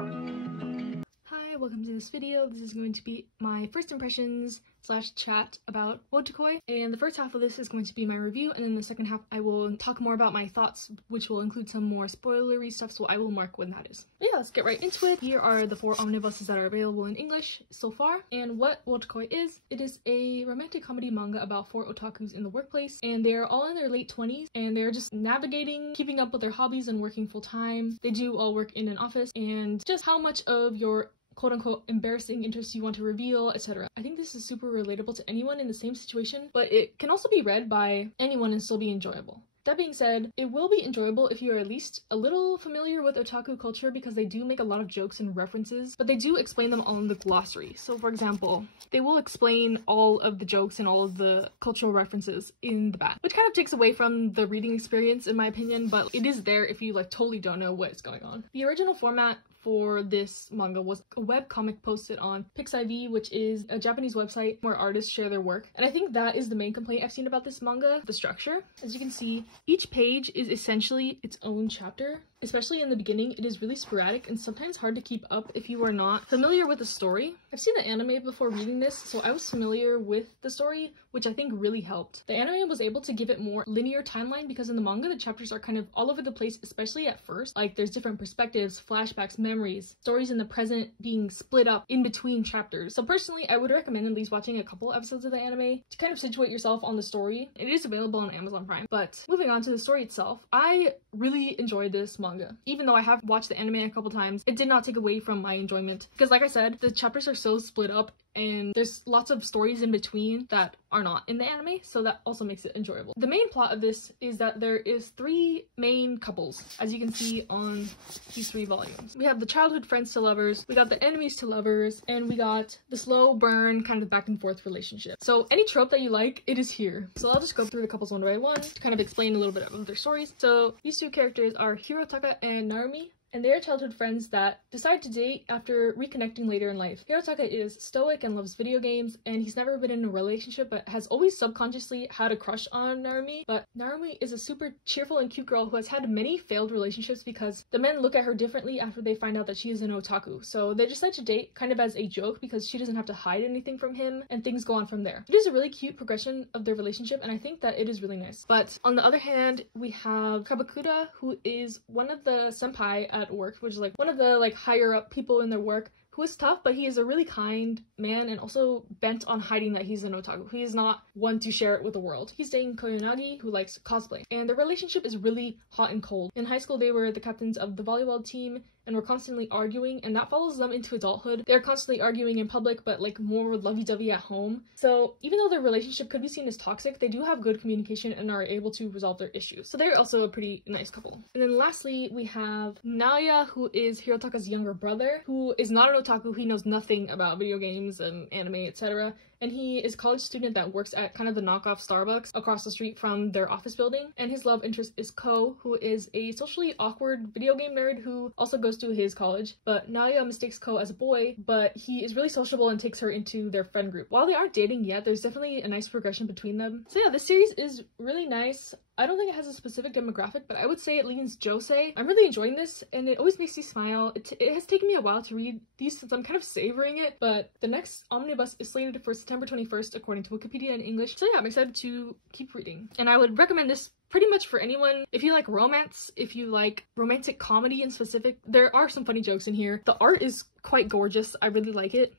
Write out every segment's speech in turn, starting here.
Hi, welcome to this video. This is going to be my first impressions / chat about Wotakoi, and the first half of this is going to be my review, and then the second half I will talk more about my thoughts, which will include some more spoilery stuff, so I will mark when that is. But yeah, let's get right into it. Here are the 4 omnibuses that are available in English so far, and what Wotakoi is. It is a romantic comedy manga about 4 otakus in the workplace, and they're all in their late 20s, and they're just navigating, keeping up with their hobbies and working full-time. They do all work in an office, and just how much of your quote-unquote embarrassing interests you want to reveal, etc. I think this is super relatable to anyone in the same situation, but it can also be read by anyone and still be enjoyable. That being said, it will be enjoyable if you are at least a little familiar with otaku culture, because they do make a lot of jokes and references, but they do explain them all in the glossary. So for example, they will explain all of the jokes and all of the cultural references in the back, which kind of takes away from the reading experience in my opinion, but it is there if you like totally don't know what is going on. The original format for this manga was a web comic posted on Pixiv, which is a Japanese website where artists share their work. And I think that is the main complaint I've seen about this manga, the structure. As you can see, each page is essentially its own chapter. Especially in the beginning, it is really sporadic and sometimes hard to keep up if you are not familiar with the story. I've seen the anime before reading this, so I was familiar with the story, which I think really helped. The anime was able to give it more linear timeline, because in the manga, the chapters are kind of all over the place, especially at first. Like, there's different perspectives, flashbacks, memories, stories in the present being split up in between chapters. So personally, I would recommend at least watching a couple episodes of the anime to kind of situate yourself on the story. It is available on Amazon Prime. But moving on to the story itself, I really enjoyed this manga. Even though I have watched the anime a couple times, it did not take away from my enjoyment, because like I said, the chapters are so split up and there's lots of stories in between that are not in the anime, so that also makes it enjoyable. The main plot of this is that there is 3 main couples, as you can see on these 3 volumes. We have the childhood friends to lovers, we got the enemies to lovers, and we got the slow burn kind of back and forth relationship. So any trope that you like, it is here. So I'll just go through the couples one by one to kind of explain a little bit of their stories. So these 2 characters are Hirotaka and Narumi, and they are childhood friends that decide to date after reconnecting later in life. Hirotaka is stoic and loves video games, and he's never been in a relationship but has always subconsciously had a crush on Narumi. But Narumi is a super cheerful and cute girl who has had many failed relationships because the men look at her differently after they find out that she is an otaku. So they decide to date kind of as a joke because she doesn't have to hide anything from him, and things go on from there. It is a really cute progression of their relationship, and I think that it is really nice. But on the other hand, we have Kabakuta, who is one of the senpai at work, which is like one of the like higher up people in their work, who is tough, but he is a really kind man and also bent on hiding that he's an otaku. He is not one to share it with the world. He's dating Koyanagi, who likes cosplay, and their relationship is really hot and cold. In high school, they were the captains of the volleyball team and were constantly arguing, and that follows them into adulthood. They're constantly arguing in public, but like more lovey-dovey at home. So even though their relationship could be seen as toxic, they do have good communication and are able to resolve their issues. So they're also a pretty nice couple. And then lastly, we have Naoya, who is Hirotaka's younger brother, who is not an otaku. He knows nothing about video games and anime, etc. And he is a college student that works at kind of the knockoff Starbucks across the street from their office building. And his love interest is Ko, who is a socially awkward video game nerd who also goes to his college. But Naoya mistakes Ko as a boy, but he is really sociable and takes her into their friend group. While they aren't dating yet, there's definitely a nice progression between them. So yeah, this series is really nice. I don't think it has a specific demographic, but I would say it leans josei. I'm really enjoying this, and it always makes me smile. It has taken me a while to read these since I'm kind of savoring it, but the next omnibus is slated for September 21st, according to Wikipedia in English. So yeah, I'm excited to keep reading. And I would recommend this pretty much for anyone. If you like romance, if you like romantic comedy in specific, there are some funny jokes in here. The art is quite gorgeous. I really like it.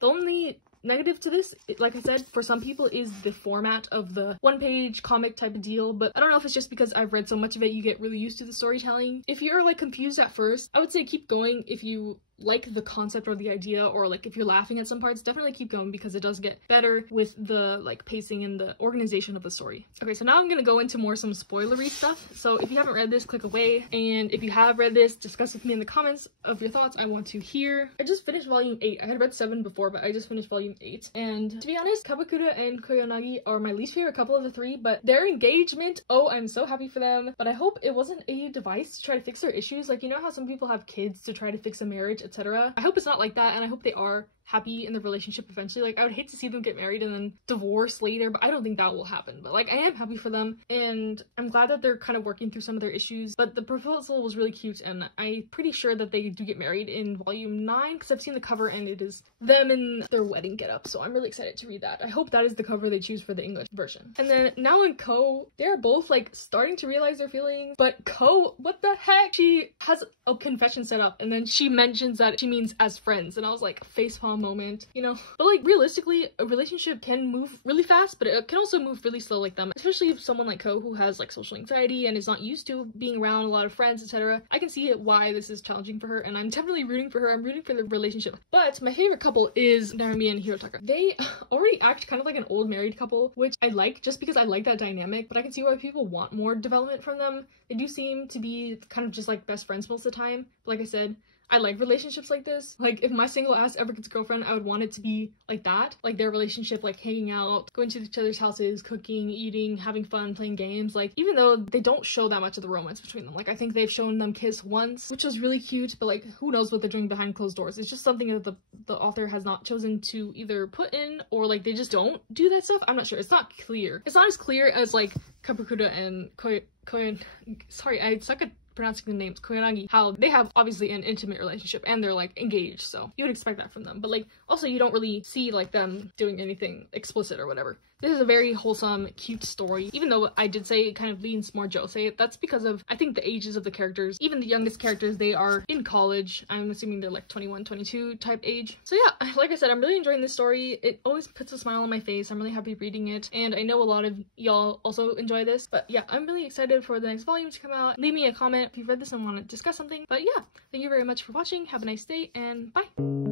The only negative to this, like I said, for some people is the format of the one-page comic type of deal, but I don't know if it's just because I've read so much of it, you get really used to the storytelling. If you're like confused at first, I would say keep going. If you like the concept or the idea, or like if you're laughing at some parts, definitely keep going, because it does get better with the like pacing and the organization of the story. Okay, so now I'm gonna go into some spoilery stuff. So if you haven't read this, click away, and if you have read this, discuss with me in the comments of your thoughts. I want to hear. I just finished volume 8. I had read 7 before, but I just finished volume 8, and to be honest, Kabakuta and Koyanagi are my least favorite couple of the 3, but their engagement, oh, I'm so happy for them. But I hope it wasn't a device to try to fix their issues. Like, you know how some people have kids to try to fix a marriage, etc. I hope it's not like that, and I hope they are happy in the relationship eventually. Like, I would hate to see them get married and then divorce later, but I don't think that will happen. But like, I am happy for them, and I'm glad that they're kind of working through some of their issues. But the proposal was really cute, and I'm pretty sure that they do get married in volume 9 because I've seen the cover and it is them in their wedding getup, so I'm really excited to read that. I hope that is the cover they choose for the English version. And then now in Ko, they're both like starting to realize their feelings, but Ko, what the heck? She has a confession set up and then she mentions that she means as friends, and I was like, facepalm moment, you know? But like, realistically, a relationship can move really fast, but it can also move really slow like them, especially if someone like Ko, who has like social anxiety and is not used to being around a lot of friends, etc. I can see why this is challenging for her, and I'm definitely rooting for her. I'm rooting for the relationship. But my favorite couple is Narumi and Hirotaka. They already act kind of like an old married couple, which I like just because I like that dynamic, but I can see why people want more development from them. They do seem to be kind of just like best friends most of the time. But like I said, I like relationships like this. Like, if my single ass ever gets a girlfriend, I would want it to be like that. Like, their relationship, like hanging out, going to each other's houses, cooking, eating, having fun, playing games. Like, even though they don't show that much of the romance between them. Like, I think they've shown them kiss once, which was really cute, but like, who knows what they're doing behind closed doors. It's just something that the author has not chosen to either put in, or like, they just don't do that stuff. I'm not sure. It's not clear. It's not as clear as like Kapukura and Koyan. Sorry, I suck at pronouncing the names, Koyanagi, how they have obviously an intimate relationship and they're like engaged, so you would expect that from them. But like, also you don't really see like them doing anything explicit or whatever. This is a very wholesome, cute story. Even though I did say it kind of leans more josei, that's because of, I think, the ages of the characters. Even the youngest characters, they are in college. I'm assuming they're like 21, 22 type age. So yeah, like I said, I'm really enjoying this story. It always puts a smile on my face. I'm really happy reading it. And I know a lot of y'all also enjoy this. But yeah, I'm really excited for the next volume to come out. Leave me a comment if you've read this and want to discuss something. But yeah, thank you very much for watching. Have a nice day and bye!